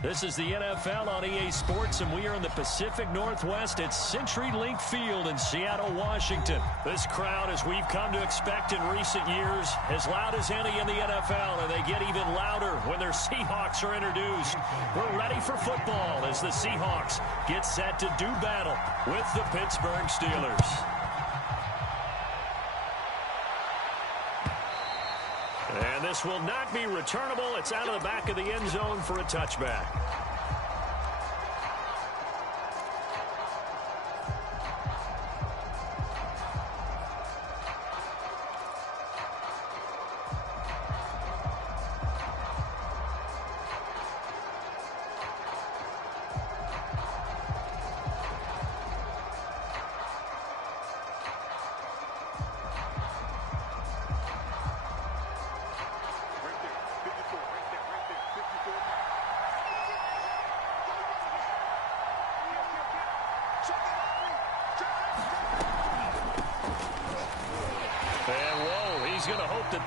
This is the NFL on EA Sports, and we are in the Pacific Northwest at CenturyLink Field in Seattle, Washington. This crowd, as we've come to expect in recent years, as loud as any in the NFL, and they get even louder when their Seahawks are introduced. We're ready for football as the Seahawks get set to do battle with the Pittsburgh Steelers. And this will not be returnable. It's out of the back of the end zone for a touchback.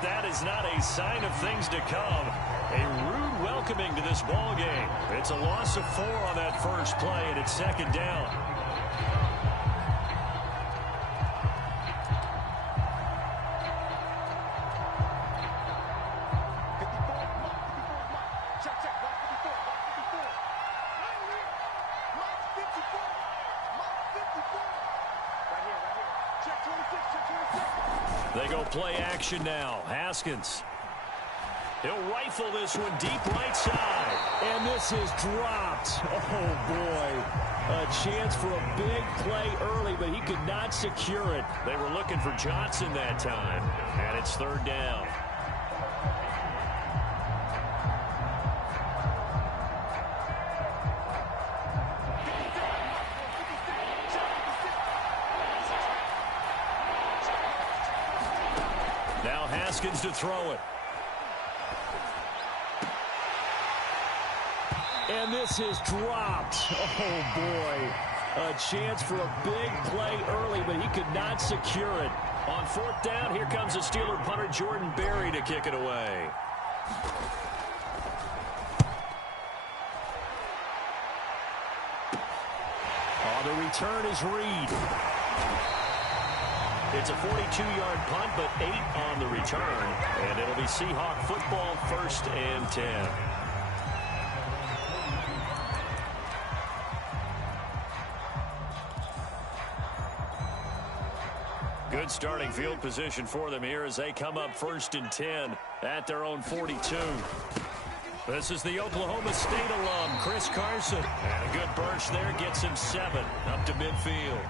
That is not a sign of things to come. A rude welcoming to this ball game. It's a loss of 4 on that first play, and it's second down. They go play action now. Haskins. He'll rifle this one deep right side. And this is dropped. Oh, boy. A chance for a big play early, but he could not secure it. They were looking for Johnson that time. And it's third down. Haskins to throw it. And this is dropped. Oh, boy. A chance for a big play early, but he could not secure it. On fourth down, here comes the Steeler punter Jordan Berry to kick it away. The return is Reed. It's a 42-yard punt, but 8 on the return. And it'll be Seahawk football, 1st and 10. Good starting field position for them here as they come up 1st and 10 at their own 42. This is the Oklahoma State alum, Chris Carson. And a good burst there gets him 7 up to midfield.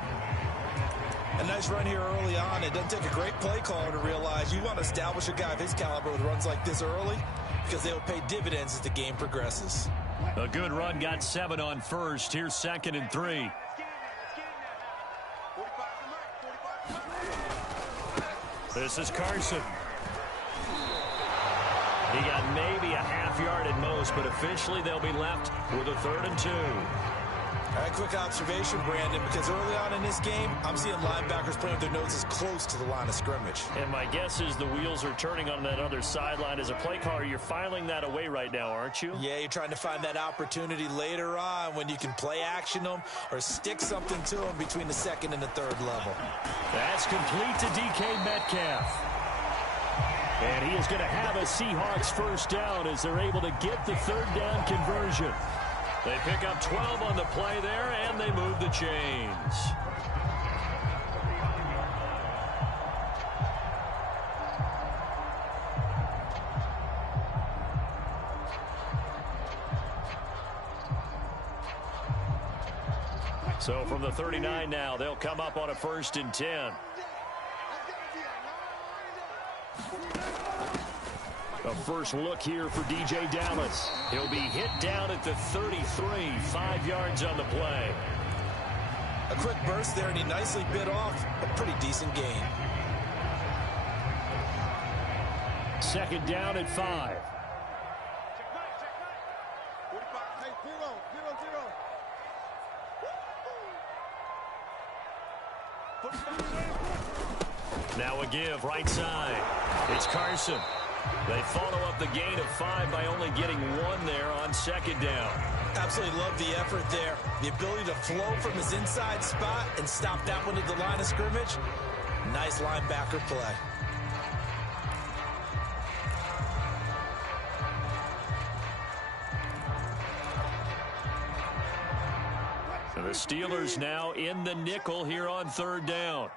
A nice run here early on. It doesn't take a great play caller to realize you want to establish a guy of his caliber with runs like this early because they will pay dividends as the game progresses. A good run got 7 on first. Here's 2nd and 3. This is Carson. He got maybe a half yard at most, but officially they'll be left with a 3rd and 2. All right, quick observation, Brandon, because early on in this game, I'm seeing linebackers putting their noses close to the line of scrimmage. And my guess is the wheels are turning on that other sideline. As a play caller, you're filing that away right now, aren't you? Yeah, you're trying to find that opportunity later on when you can play action them or stick something to them between the 2nd and the 3rd level. That's complete to DK Metcalf. And he is going to have a Seahawks 1st down as they're able to get the 3rd down conversion. They pick up 12 on the play there, and they move the chains. So from the 39 now, they'll come up on a 1st and 10. A first look here for DJ Dallas. He'll be hit down at the 33, 5 yards on the play. A quick burst there, and he nicely bit off a pretty decent gain. 2nd down at 5. Now a give right side. It's Carson. They follow up the gain of 5 by only getting 1 there on second down. Absolutely love the effort there. The ability to flow from his inside spot and stop that one at the line of scrimmage. Nice linebacker play. And the Steelers now in the nickel here on third down.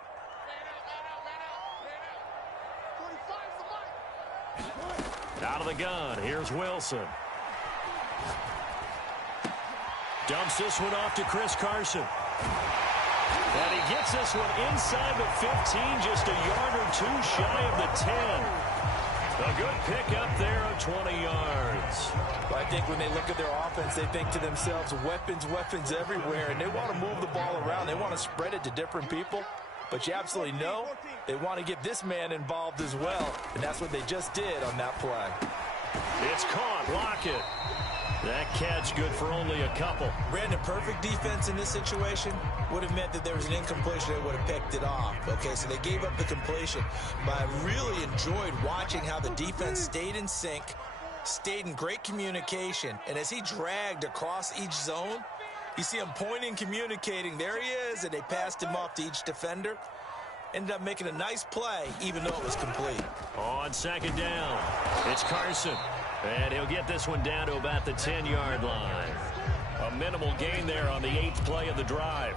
Out of the gun, here's Wilson. Dumps this one off to Chris Carson. And he gets this one inside the 15, just a yard or 2 shy of the 10. A good pickup there of 20 yards. Well, I think when they look at their offense, they think to themselves, weapons, weapons everywhere, and they want to move the ball around. They want to spread it to different people. But you absolutely know they want to get this man involved as well, and that's what they just did on that play. It's caught. Lockett. That catch good for only a couple. Brandon, perfect defense in this situation would have meant that there was an incompletion. They would have picked it off. Okay, so they gave up the completion. But I really enjoyed watching how the defense stayed in sync, stayed in great communication. And as he dragged across each zone, you see him pointing, communicating. There he is, and they passed him off to each defender. Ended up making a nice play, even though it was complete. On second down, it's Carson. And he'll get this one down to about the 10-yard line. A minimal gain there on the 8th play of the drive.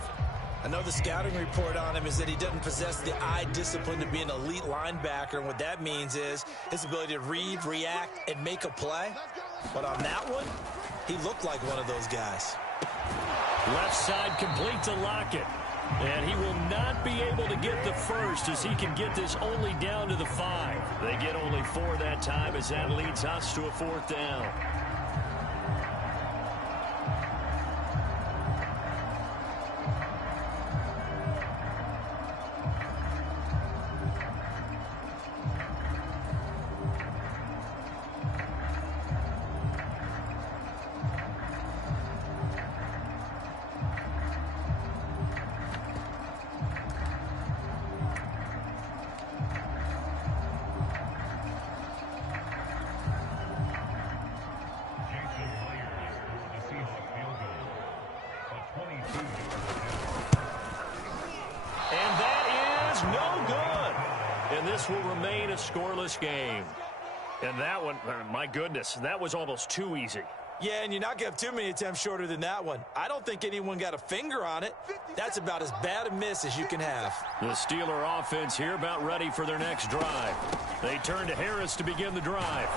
I know the scouting report on him is that he doesn't possess the eye discipline to be an elite linebacker. And what that means is his ability to read, react, and make a play. But on that one, he looked like one of those guys. Left side complete to Lockett. And he will not be able to get the first as he can get this only down to the 5. They get only 4 that time as that leads us to a 4th down. Will remain a scoreless game. And that one, my goodness, that was almost too easy. Yeah, and you're not going to have too many attempts shorter than that one. I don't think anyone got a finger on it. That's about as bad a miss as you can have. The Steeler offense here about ready for their next drive. They turn to Harris to begin the drive.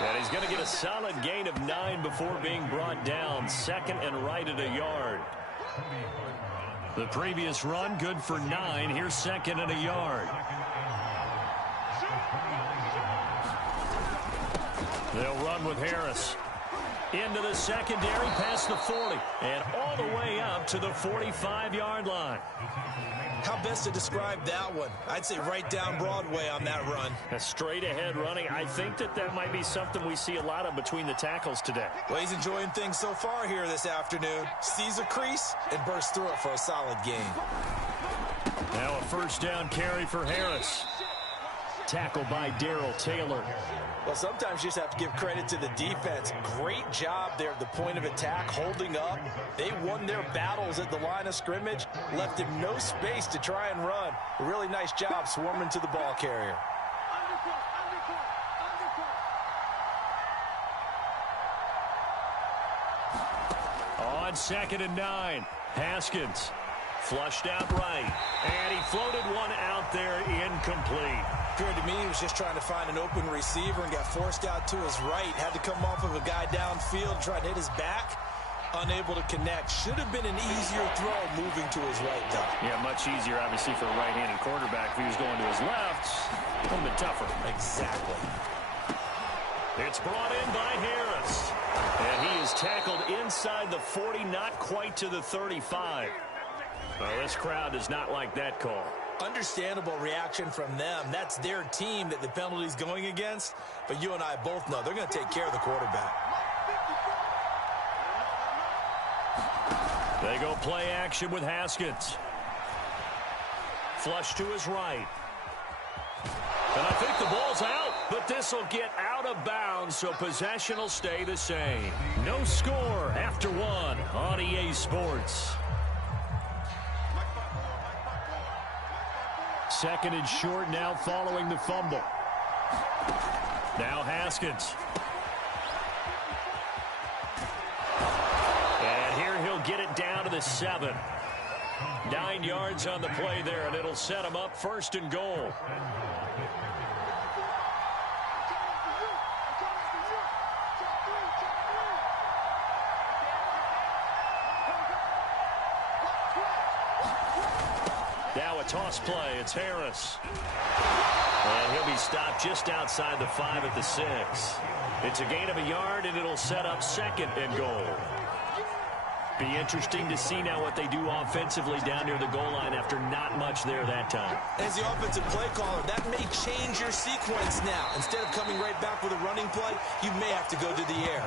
And he's going to get a solid gain of 9 before being brought down. Second and right at a yard. The previous run good for 9. Here's second and a yard. They'll run with Harris. Into the secondary, past the 40, and all the way up to the 45-yard line. How best to describe that one? I'd say right down Broadway on that run. A straight-ahead running. I think that might be something we see a lot of between the tackles today. Well, he's enjoying things so far here this afternoon. Sees a crease and bursts through it for a solid gain. Now a first down carry for Harris. Tackled by Darrell Taylor. Well, sometimes you just have to give credit to the defense. Great job there at the point of attack, holding up. They won their battles at the line of scrimmage, left him no space to try and run. A really nice job swarming to the ball carrier. On second and 9, Haskins flushed out right, and he floated one out there incomplete. Appeared to me he was just trying to find an open receiver and got forced out to his right. Had to come off of a guy downfield, try to hit his back. Unable to connect. Should have been an easier throw moving to his right, though. Yeah, much easier, obviously, for a right-handed quarterback. If he was going to his left, a little bit tougher. Exactly. It's brought in by Harris. And he is tackled inside the 40, not quite to the 35. Well, this crowd does not like that call. Understandable reaction from them. That's their team that the penalty's going against. But you and I both know they're going to take care of the quarterback. They go play action with Haskins. Flush to his right. And I think the ball's out, but this pass will get out of bounds, so possession will stay the same. No score after one on EA Sports. Second and short now following the fumble. Now Haskins. And here he'll get it down to the 7. 9 yards on the play there, and it'll set him up 1st and goal. Now a toss play. It's Harris. And he'll be stopped just outside the 5 at the 6. It's a gain of a yard, and it'll set up 2nd and goal. Be interesting to see now what they do offensively down near the goal line after not much there that time. As the offensive play caller, that may change your sequence now. Instead of coming right back with a running play, you may have to go to the air.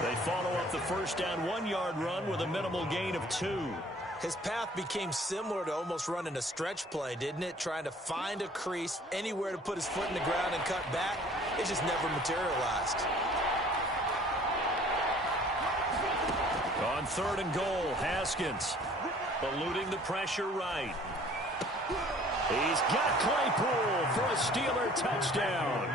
They follow up the first down 1-yard run with a minimal gain of 2. His path became similar to almost running a stretch play, didn't it? Trying to find a crease, anywhere to put his foot in the ground and cut back. It just never materialized. On 3rd and goal, Haskins eluding the pressure right. He's got Claypool for a Steeler touchdown.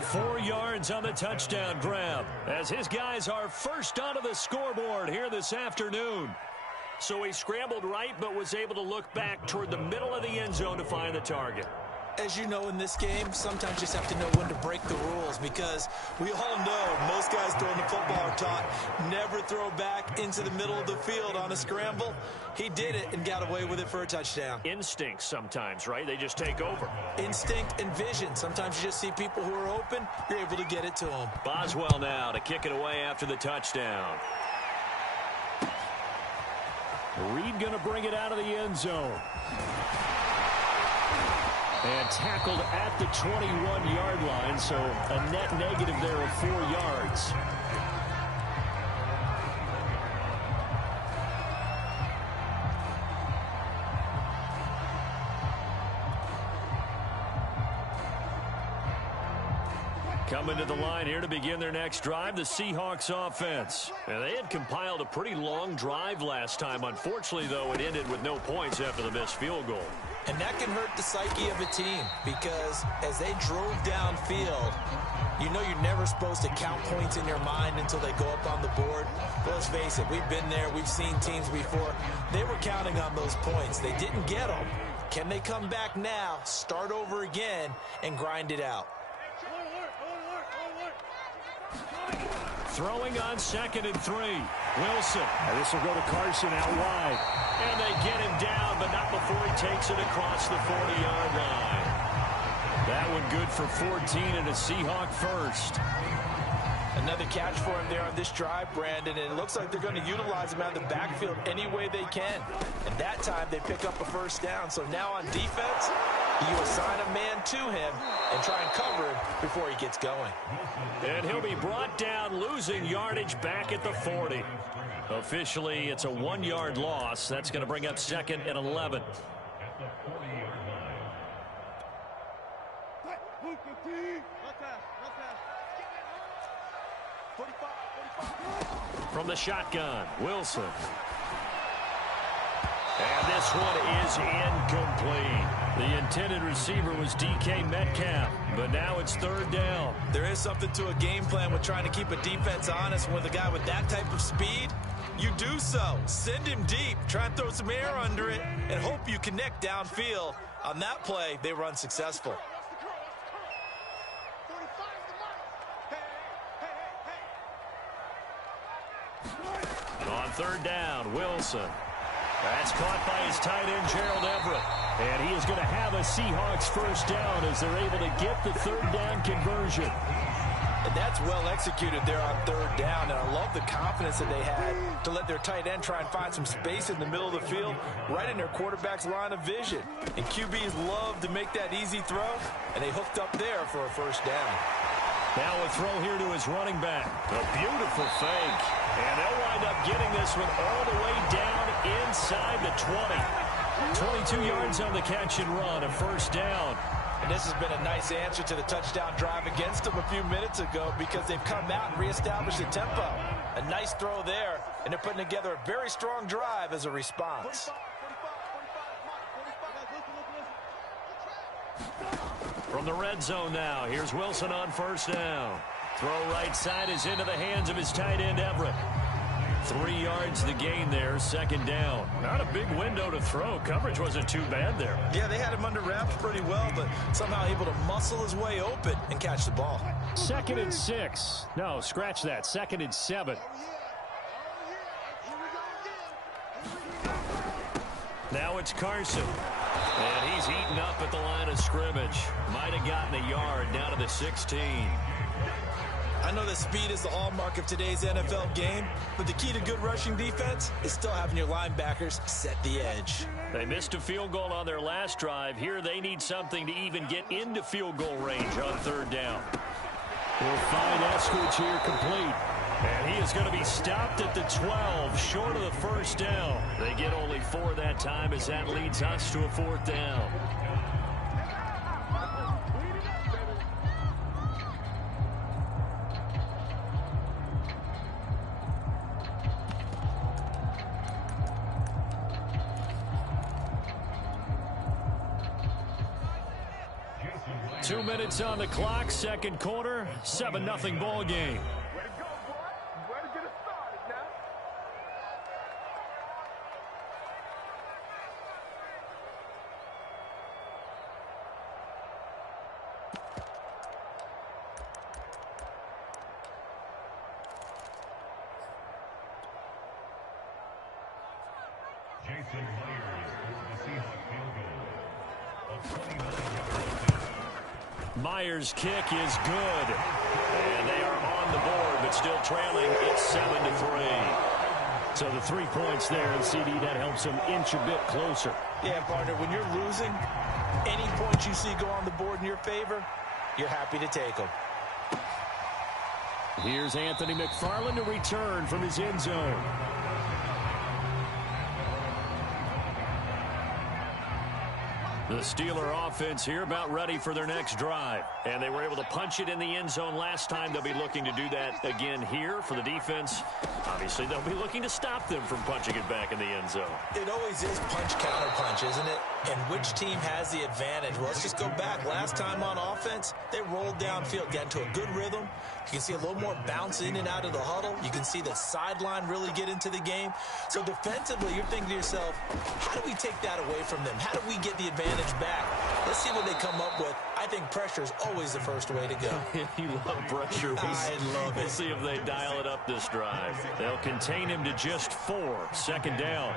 4 yards on the touchdown grab as his guys are first onto the scoreboard here this afternoon. So he scrambled right but was able to look back toward the middle of the end zone to find the target. As you know, in this game, sometimes you just have to know when to break the rules, because we all know most guys throwing the football are taught never throw back into the middle of the field on a scramble. He did it and got away with it for a touchdown. Instinct sometimes, right? They just take over. Instinct and vision. Sometimes you just see people who are open, you're able to get it to them. Boswell now to kick it away after the touchdown. Reed going to bring it out of the end zone. And tackled at the 21-yard line, so a net negative there of 4 yards. Coming to the line here to begin their next drive, the Seahawks offense. And they had compiled a pretty long drive last time. Unfortunately, though, it ended with no points after the missed field goal. And that can hurt the psyche of a team, because as they drove downfield, you know you're never supposed to count points in your mind until they go up on the board. But let's face it, we've been there, we've seen teams before. They were counting on those points. They didn't get them. Can they come back now, start over again, and grind it out? Throwing on 2nd and 3. Wilson. And this will go to Carson out wide. And they get him down, but not before he takes it across the 40-yard line. That one good for 14 and a Seahawk first. Another catch for him there on this drive, Brandon, and it looks like they're going to utilize him out of the backfield any way they can. And that time they pick up a first down. So now on defense, you assign a man to him and try and cover him before he gets going. And he'll be brought down, losing yardage back at the 40. Officially, it's a 1-yard loss. That's going to bring up 2nd and 11. From the shotgun, Wilson. And this one is incomplete. The intended receiver was DK Metcalf, but now it's 3rd down. There is something to a game plan with trying to keep a defense honest. With a guy with that type of speed, you do so. Send him deep, try and throw some air under it, and hope you connect downfield. On that play, they run successful. On 3rd down, Wilson. That's caught by his tight end, Gerald Everett. And he is going to have a Seahawks first down as they're able to get the 3rd down conversion. And that's well executed there on 3rd down. And I love the confidence that they had to let their tight end try and find some space in the middle of the field, right in their quarterback's line of vision. And QBs love to make that easy throw, and they hooked up there for a first down. Now a throw here to his running back. A beautiful fake. And they'll wind up getting this one all the way down inside the 20. 22 yards on the catch and run, a first down. And this has been a nice answer to the touchdown drive against them a few minutes ago because they've come out and reestablished the tempo. A nice throw there, and they're putting together a very strong drive as a response. From the red zone now, here's Wilson on first down. Throw right side is into the hands of his tight end, Everett. 3 yards the gain there, second down. Not a big window to throw. Coverage wasn't too bad there. Yeah, they had him under wraps pretty well, but somehow able to muscle his way open and catch the ball. 2nd and 6. No, scratch that. 2nd and 7. Now it's Carson. And he's heating up at the line of scrimmage. Might have gotten a yard down to the 16. I know that speed is the hallmark of today's NFL game, but the key to good rushing defense is still having your linebackers set the edge. They missed a field goal on their last drive. Here they need something to even get into field goal range on third down. We'll find Eskridge here complete. And he is going to be stopped at the 12, short of the first down. They get only 4 that time as that leads us to a 4th down. Two minutes on the clock, second quarter, 7-0 ball game. Myers' kick is good. And they are on the board, but still trailing. It's 7-3. So the 3 points there, and CD, that helps them inch a bit closer. Yeah, partner, when you're losing, any points you see go on the board in your favor, you're happy to take them. Here's Anthony McFarland to return from his end zone. The Steeler offense here about ready for their next drive. And they were able to punch it in the end zone last time. They'll be looking to do that again here for the defense. Obviously, they'll be looking to stop them from punching it back in the end zone. It always is punch-counter-punch, isn't it? And which team has the advantage? Well, let's just go back. Last time on offense, they rolled downfield, got into a good rhythm. You can see a little more bounce in and out of the huddle. You can see the sideline really get into the game. So defensively, you're thinking to yourself, how do we take that away from them? How do we get the advantage back? Let's see what they come up with. I think pressure is always the first way to go. You love pressure. I love it. We'll see if they dial it up this drive. They'll contain him to just 4. Second down.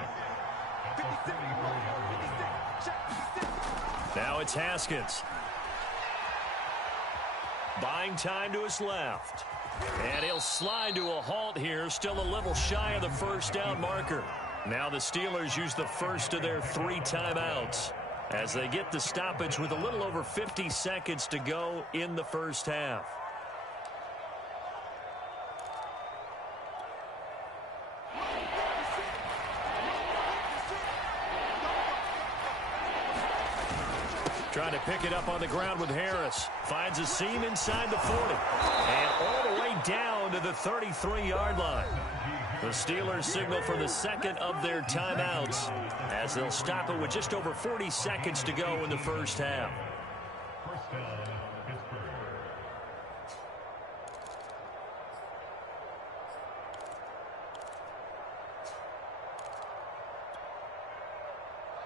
Now it's Haskins. Buying time to his left. And he'll slide to a halt here, still a little shy of the first down marker. Now the Steelers use the first of their 3 timeouts as they get the stoppage with a little over 50 seconds to go in the first half. Trying to pick it up on the ground with Harris. Finds a seam inside the 40. And all the way down to the 33-yard line. The Steelers signal for the second of their timeouts as they'll stop it with just over 40 seconds to go in the first half.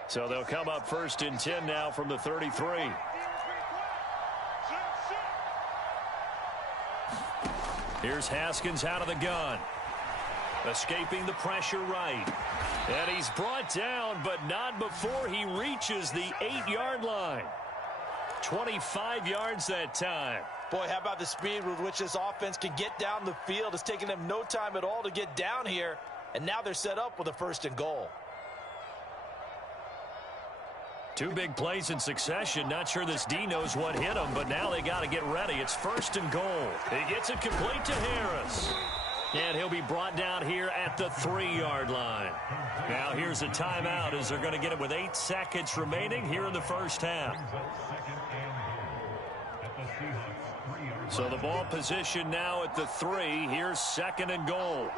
So they'll come up 1st and 10 now from the 33. Here's Haskins out of the gun. Escaping the pressure right. And he's brought down, but not before he reaches the 8-yard line. 25 yards that time. Boy, how about the speed with which this offense can get down the field? It's taken them no time at all to get down here. And now they're set up with a 1st and goal. 2 big plays in succession. Not sure this D knows what hit him, but now they got to get ready. It's 1st and goal. He gets it complete to Harris. And he'll be brought down here at the 3-yard line. Now here's a timeout as they're going to get it with 8 seconds remaining here in the first half. So the ball position now at the 3. Here's 2nd and goal.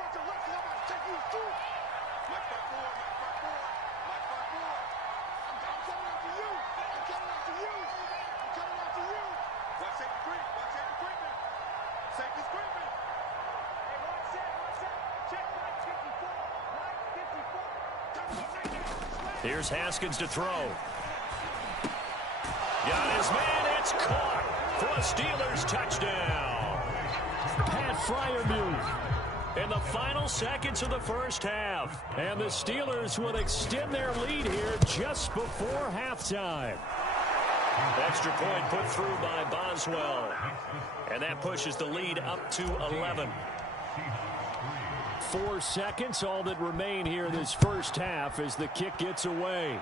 Here's Haskins to throw. Got his man. It's caught for a Steelers touchdown. Pat Freiermuth In the final seconds of the first half. And the Steelers will extend their lead here just before halftime. Extra point put through by Boswell. And that pushes the lead up to 11. 4 seconds, all that remain here in this first half as the kick gets away.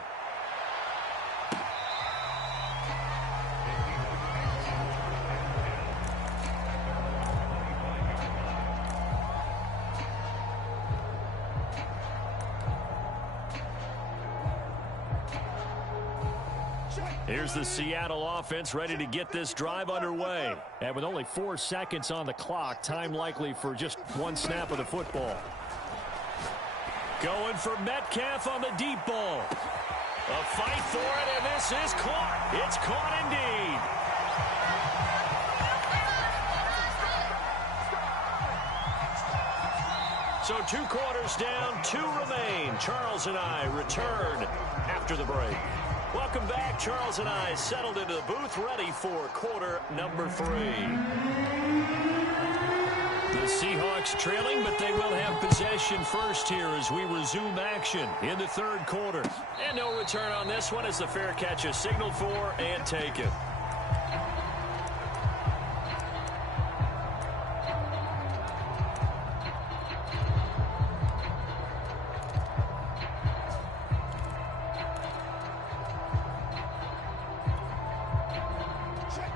Here's the Seattle offense ready to get this drive underway. And with only 4 seconds on the clock, time likely for just one snap of the football. Going for Metcalf on the deep ball. A fight for it, and this is caught. It's caught indeed. So 2 quarters down, 2 remain. Charles and I return after the break. Welcome back. Charles and I settled into the booth, ready for quarter number 3. The Seahawks trailing, but they will have possession first here as we resume action in the 3rd quarter. And no return on this one as the fair catch is signaled for and taken.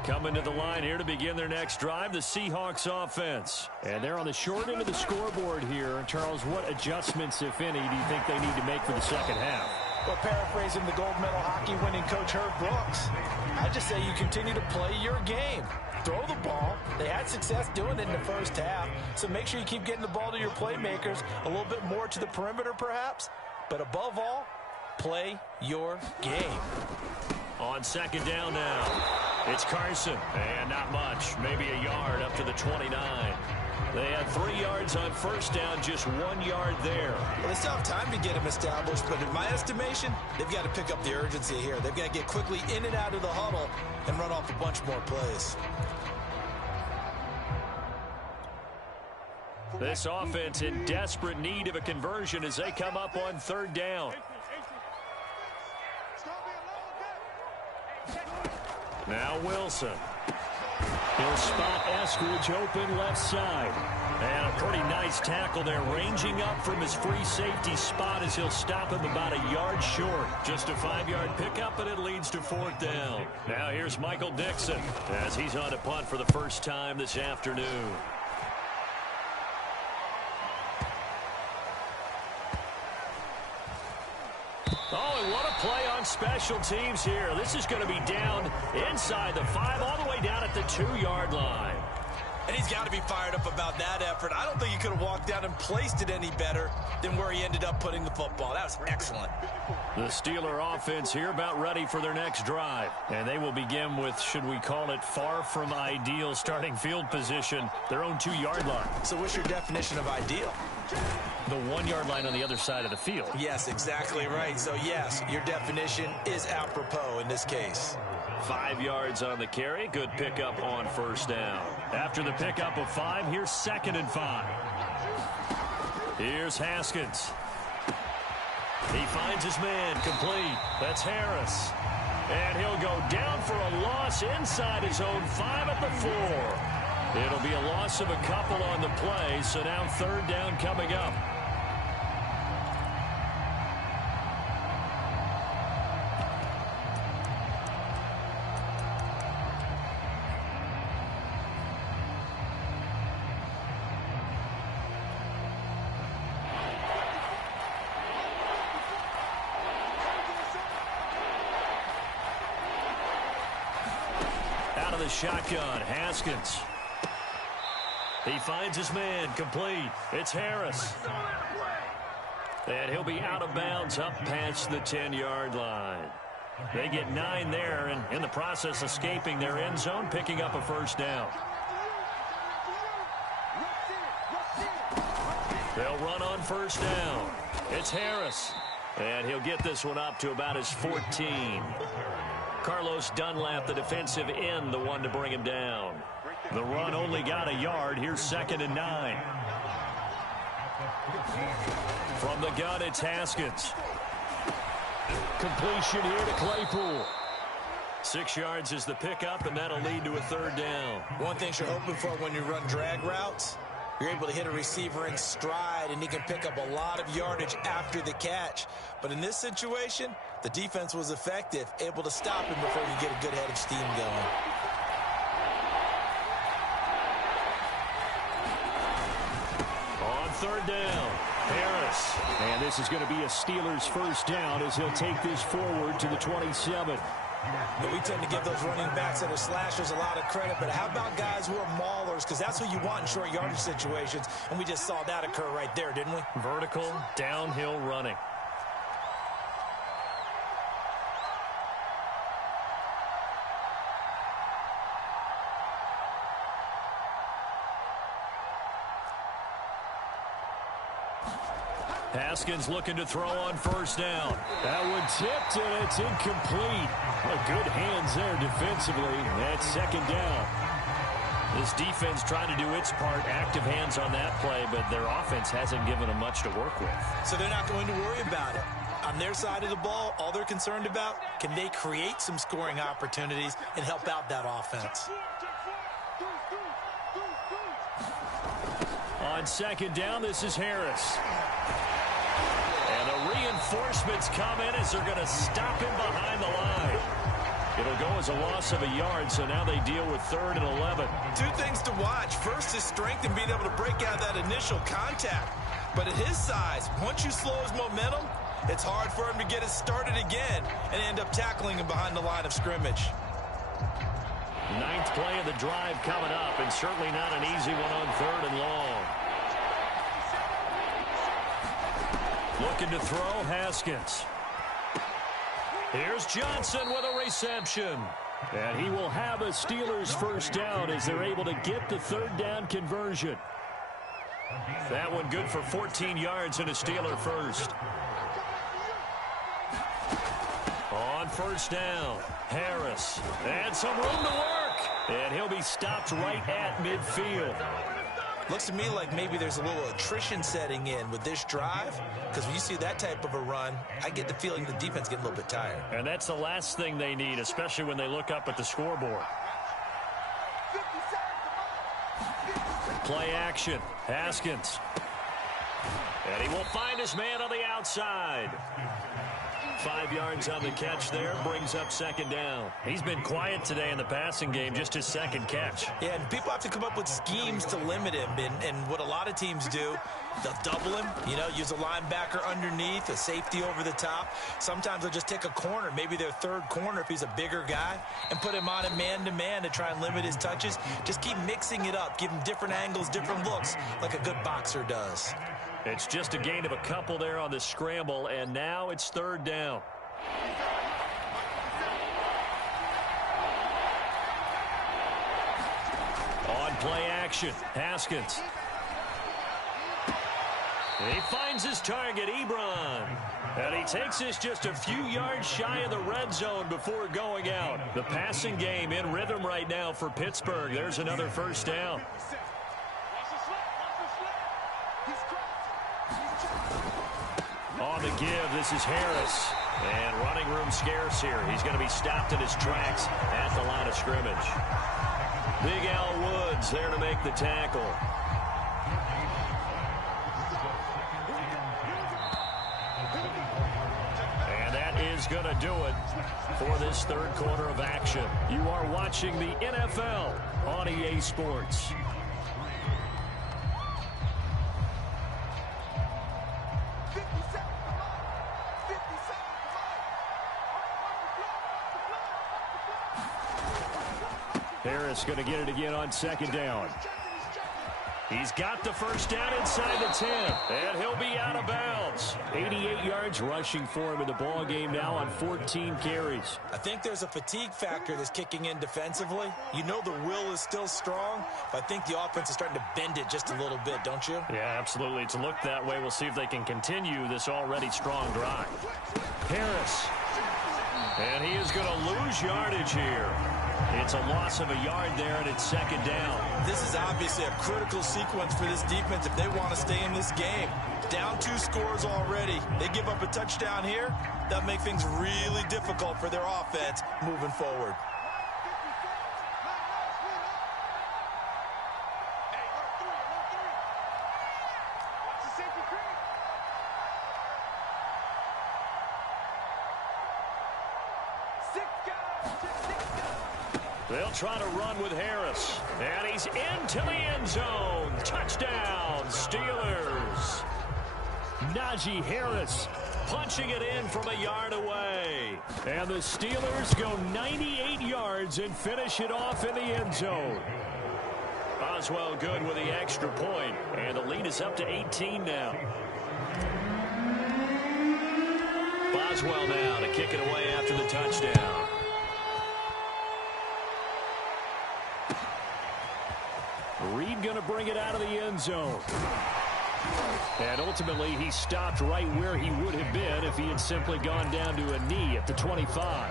Coming to the line here to begin their next drive, the Seahawks offense. And they're on the short end of the scoreboard here. Charles, what adjustments, if any, do you think they need to make for the second half? Well, paraphrasing the gold medal hockey winning coach Herb Brooks, I just say you continue to play your game. Throw the ball. They had success doing it in the first half, so make sure you keep getting the ball to your playmakers, a little bit more to the perimeter perhaps, but above all, play your game. On 2nd down now. It's Carson, and not much, maybe a yard up to the 29. They had 3 yards on first down, just 1 yard there. Well, they still have time to get him established, but in my estimation, they've got to pick up the urgency here. They've got to get quickly in and out of the huddle and run off a bunch more plays. This offense in desperate need of a conversion as they come up on 3rd down. Now Wilson. He'll spot Eskridge open left side. And a pretty nice tackle there, ranging up from his free safety spot as he'll stop him about a yard short. Just a 5-yard pickup, and it leads to 4th down. Now here's Michael Dixon as he's on a punt for the first time this afternoon. Oh, and what a play on special teams here. This is going to be down inside the 5, all the way down at the 2-yard line. And he's got to be fired up about that effort. I don't think he could have walked down and placed it any better than where he ended up putting the football. That was excellent. The Steeler offense here about ready for their next drive. And they will begin with, should we call it, far from ideal starting field position, their own 2-yard line. So what's your definition of ideal? The 1-yard line on the other side of the field. Yes, exactly right. So, yes, your definition is apropos in this case. 5 yards on the carry. Good pickup on first down. After the pickup of 5, here's 2nd and 5. Here's Haskins. He finds his man complete. That's Harris. And he'll go down for a loss inside his own 5 at the 4. It'll be a loss of a couple on the play, so now 3rd down coming up. the shotgun. Haskins. He finds his man. Complete. It's Harris. And he'll be out of bounds up past the 10-yard line. They get 9 there, and in the process, escaping their end zone, picking up a first down. They'll run on first down. It's Harris. And he'll get this one up to about his 14. Carlos Dunlap, the defensive end, the one to bring him down. The run only got a yard. Here's 2nd and 9. From the gun, it's Haskins. Completion here to Claypool. 6 yards is the pickup, and that'll lead to a third down. One thing you're hoping for when you run drag routes, you're able to hit a receiver in stride, and he can pick up a lot of yardage after the catch. But in this situation, the defense was effective, able to stop him before you get a good head of steam going. On third down, Harris. And this is going to be a Steelers first down as he'll take this forward to the 27. But we tend to give those running backs that are slashers a lot of credit, but how about guys who are maulers? Because that's what you want in short yardage situations, and we just saw that occur right there, didn't we? Vertical, downhill running. Haskins looking to throw on first down. That one tipped, and it's incomplete. Good hands there defensively. That's 2nd down. This defense trying to do its part. Active hands on that play, but their offense hasn't given them much to work with. So they're not going to worry about it. On their side of the ball, all they're concerned about, can they create some scoring opportunities and help out that offense? On 2nd down, this is Harris. And the reinforcements come in as they're going to stop him behind the line. It'll go as a loss of a yard, so now they deal with 3rd and 11. 2 things to watch. First, his strength and being able to break out that initial contact. But at his size, once you slow his momentum, it's hard for him to get it started again and end up tackling him behind the line of scrimmage. 9th play of the drive coming up, and certainly not an easy one on 3rd and long. Looking to throw, Haskins. Here's Johnson with a reception. And he will have a Steelers first down as they're able to get the 3rd down conversion. That one good for 14 yards and a Steeler first. On first down, Harris. And some room to work. And he'll be stopped right at midfield. Looks to me like maybe there's a little attrition setting in with this drive, because when you see that type of a run, I get the feeling the defense getting a little bit tired. And that's the last thing they need, especially when they look up at the scoreboard. Play action, Haskins. And he will find his man on the outside. 5 yards on the catch there, brings up 2nd down. He's been quiet today in the passing game, just his 2nd catch. Yeah, and people have to come up with schemes to limit him, and what a lot of teams do, they'll double him, use a linebacker underneath, a safety over the top. Sometimes they'll just take a corner, maybe their 3rd corner if he's a bigger guy, and put him on a man-to-man to try and limit his touches. Just keep mixing it up, give him different angles, different looks, like a good boxer does. It's just a gain of a couple there on the scramble, and now it's 3rd down. On play action, Haskins. He finds his target, Ebron. And he takes this just a few yards shy of the red zone before going out. The passing game in rhythm right now for Pittsburgh. There's another first down. On the give, this is Harris. And running room scarce here. He's going to be stopped in his tracks at the line of scrimmage. Big Al Woods there to make the tackle. And that is going to do it for this 3rd quarter of action. You are watching the NFL on EA Sports. Harris going to get it again on second down. He's got the first down inside the 10, and he'll be out of bounds. 88 yards rushing for him in the ball game now on 14 carries. I think there's a fatigue factor that's kicking in defensively. You know the will is still strong, but I think the offense is starting to bend it just a little bit, don't you? Yeah, absolutely. It's looked that way. We'll see if they can continue this already strong drive. Harris. And he is going to lose yardage here. It's a loss of a yard there, and it's second down. This is obviously a critical sequence for this defense if they want to stay in this game. Down 2 scores already. They give up a touchdown here. That'll make things really difficult for their offense moving forward. They'll try to run with Harris. And he's into the end zone. Touchdown, Steelers. Najee Harris Punching it in from a yard away. And the Steelers go 98 yards and finish it off in the end zone. Boswell good with the extra point. And the lead is up to 18 now. Boswell now to kick it away after the touchdown. Reed going to bring it out of the end zone. And ultimately, he stopped right where he would have been if he had simply gone down to a knee at the 25.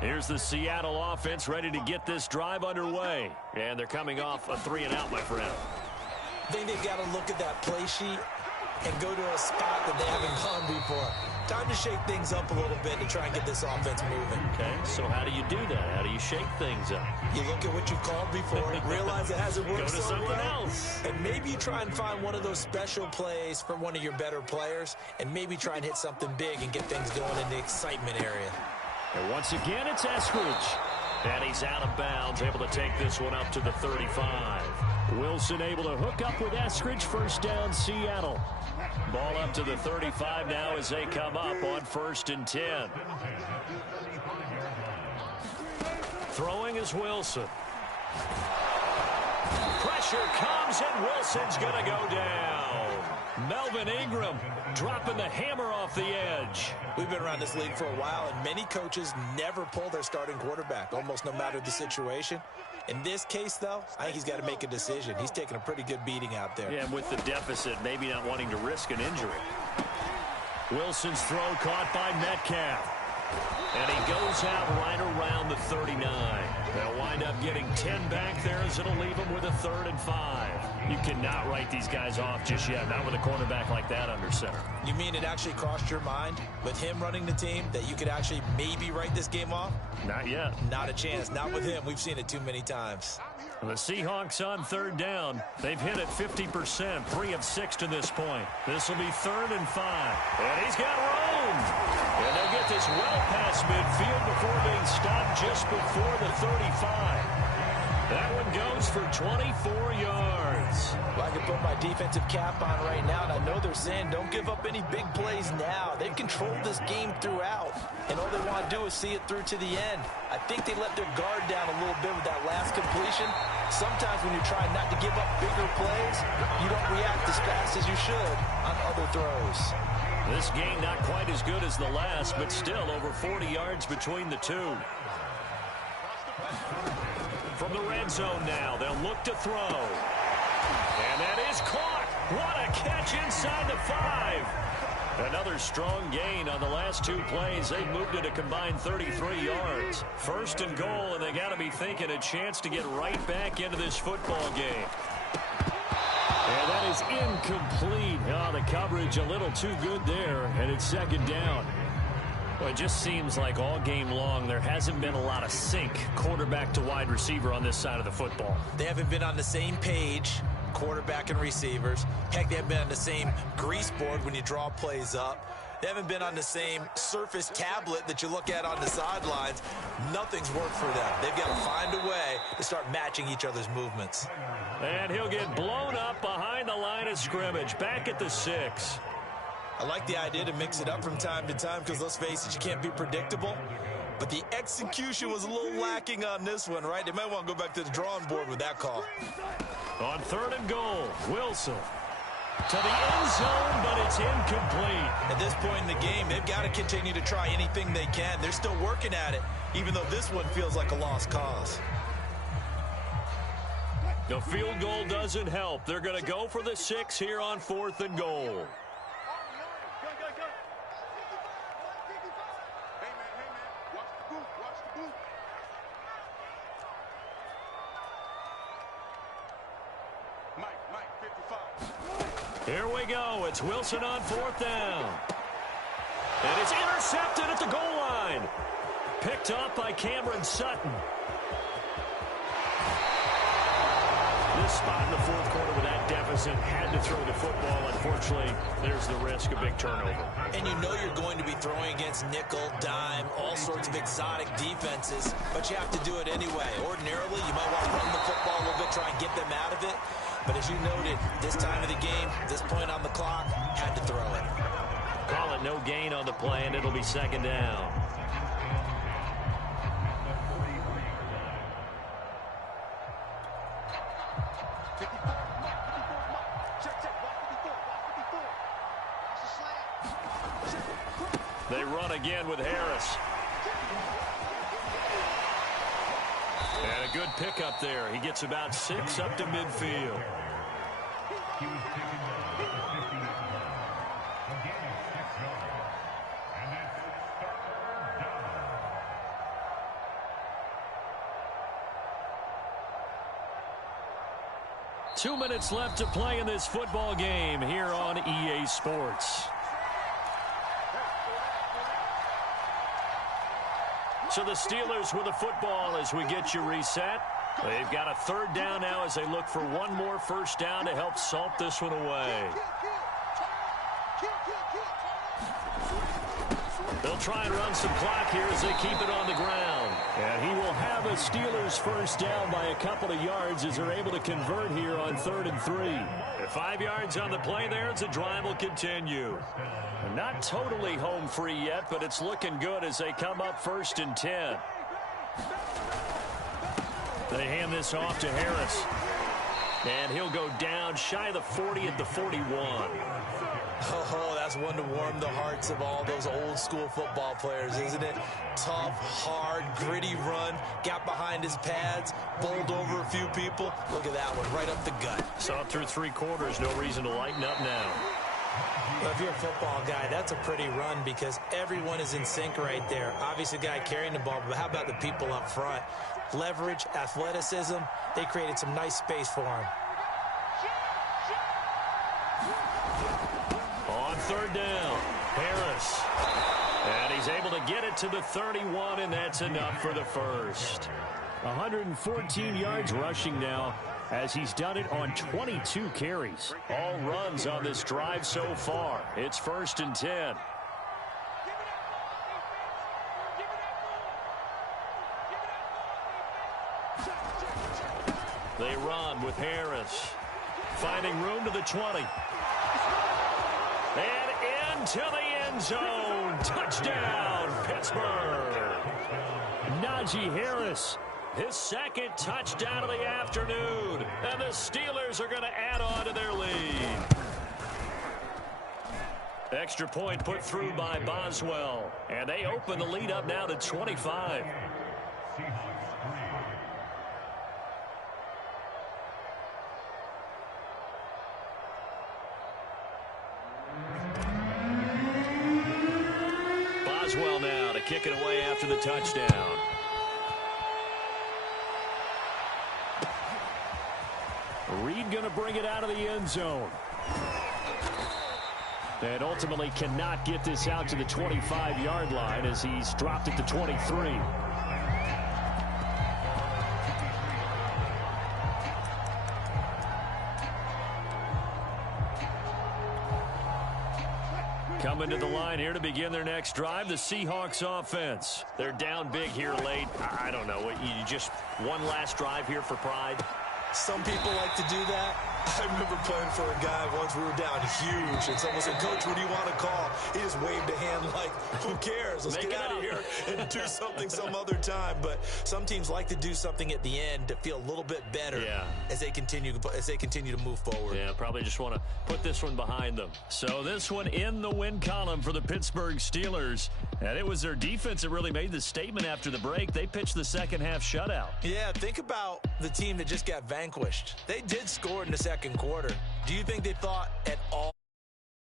Here's the Seattle offense ready to get this drive underway. And they're coming off a 3-and-out, my friend. I think they've got to look at that play sheet and go to a spot that they haven't gone before. Time to shake things up a little bit to try and get this offense moving. Okay, so how do you do that? How do you shake things up? You look at what you called before, realize it hasn't worked Go to so something well, else. and maybe you try and find one of those special plays for one of your better players, and maybe try and hit something big and get things going in the excitement area. And once again, it's Eskridge. And he's out of bounds, able to take this one up to the 35. Wilson able to hook up with Eskridge. First down, Seattle. Ball up to the 35 now as they come up on 1st and 10. Throwing is Wilson. Pressure comes, and Wilson's going to go down. Melvin Ingram dropping the hammer off the edge. We've been around this league for a while, and many coaches never pull their starting quarterback, almost no matter the situation. In this case, though, I think he's got to make a decision. He's taking a pretty good beating out there. Yeah, and with the deficit, maybe not wanting to risk an injury. Wilson's throw caught by Metcalf. And he goes out right around the 39. They'll wind up getting 10 back there as it'll leave them with a 3rd and 5. You cannot write these guys off just yet, not with a quarterback like that under center. You mean it actually crossed your mind with him running the team that you could actually maybe write this game off? Not yet. Not a chance. Not with him. We've seen it too many times. The Seahawks on 3rd down. They've hit it 50%, 3 of 6 to this point. This will be 3rd and 5. And he's got room. And they'll get this well past midfield before being stopped just before the 35. That one goes for 24 yards. Well, I can put my defensive cap on right now, and I know they're saying don't give up any big plays now. They've controlled this game throughout, and all they want to do is see it through to the end. I think they let their guard down a little bit with that last completion. Sometimes when you're trying not to give up bigger plays, you don't react as fast as you should on other throws. This game not quite as good as the last, but still over 40 yards between the two. From the red zone now, they'll look to throw. And that is caught. What a catch inside the 5. Another strong gain on the last 2 plays. They moved it a combined 33 yards. 1st and goal, and they got to be thinking a chance to get right back into this football game. And that is incomplete. Oh, the coverage a little too good there, and it's 2nd down. Well, it just seems like all game long there hasn't been a lot of sync quarterback to wide receiver on this side of the football. They haven't been on the same page, quarterback and receivers. Heck, they haven't been on the same grease board when you draw plays up. They haven't been on the same surface tablet that you look at on the sidelines. Nothing's worked for them. They've got to find a way to start matching each other's movements. And he'll get blown up behind the line of scrimmage, back at the 6. I like the idea to mix it up from time to time because, let's face it, you can't be predictable. But the execution was a little lacking on this one, right? They might want to go back to the drawing board with that call. On 3rd and goal, Wilson to the end zone, but it's incomplete. At this point in the game, they've got to continue to try anything they can. They're still working at it, even though this one feels like a lost cause. The field goal doesn't help. They're going to go for the 6 here on 4th and goal. Here we go. It's Wilson on 4th down. And it's intercepted at the goal line. Picked up by Cameron Sutton. This spot in the 4th quarter with that deficit, had to throw the football. Unfortunately, there's the risk of big turnover. And you know you're going to be throwing against nickel, dime, all sorts of exotic defenses, but you have to do it anyway. Ordinarily, you might want to run the football a little bit, try and get them out of it. But as you noted, this time of the game, this point on the clock, had to throw it. Call it no gain on the play, and it'll be 2nd down. They run again with Harris. And a good pickup there. He gets about 6 up to midfield. Two minutes left to play in this football game here on EA Sports. So the Steelers with the football as we get you reset. They've got a 3rd down now as they look for one more 1st down to help salt this one away. They'll try and run some clock here as they keep it on the ground. And he will have a Steelers 1st down by a couple of yards as they're able to convert here on 3rd and 3. At 5 yards on the play there as the drive will continue. Not totally home free yet, but it's looking good as they come up 1st and 10. They hand this off to Harris. And he'll go down shy of the 40 at the 41. Oh, that's one to warm the hearts of all those old school football players, isn't it? Tough, hard, gritty run, got behind his pads, bowled over a few people. Look at that one, right up the gut. Saw through 3 quarters, no reason to lighten up now. Well, if you're a football guy, that's a pretty run because everyone is in sync right there. Obviously, the guy carrying the ball, but how about the people up front? Leverage, athleticism, they created some nice space for him. On 3rd down, Harris. And he's able to get it to the 31, and that's enough for the 1st. 114 yards rushing now, as he's done it on 22 carries. All runs on this drive so far. It's 1st and 10. They run with Harris. Finding room to the 20. And into the end zone. Touchdown, Pittsburgh. Najee Harris. His 2nd touchdown of the afternoon. And the Steelers are going to add on to their lead. Extra point put through by Boswell. And they open the lead up now to 25. Boswell now to kick it away after the touchdown. Reed going to bring it out of the end zone. And ultimately cannot get this out to the 25-yard line as he's dropped it to 23. Coming to the line here to begin their next drive, the Seahawks offense. They're down big here late. I don't know. You just one last drive here for pride? Some people like to do that. I remember playing for a guy once. We were down huge, and someone said, "Coach, what do you want to call?" He just waved a hand like, who cares? Let's get out of here and do something some other time. But some teams like to do something at the end to feel a little bit better as they continue to move forward. Yeah, probably just want to put this one behind them. So this one in the win column for the Pittsburgh Steelers. And it was their defense that really made the statement after the break. They pitched the second half shutout. Yeah, think about the team that just got vanquished. They did score in the second quarter. Do you think they thought at all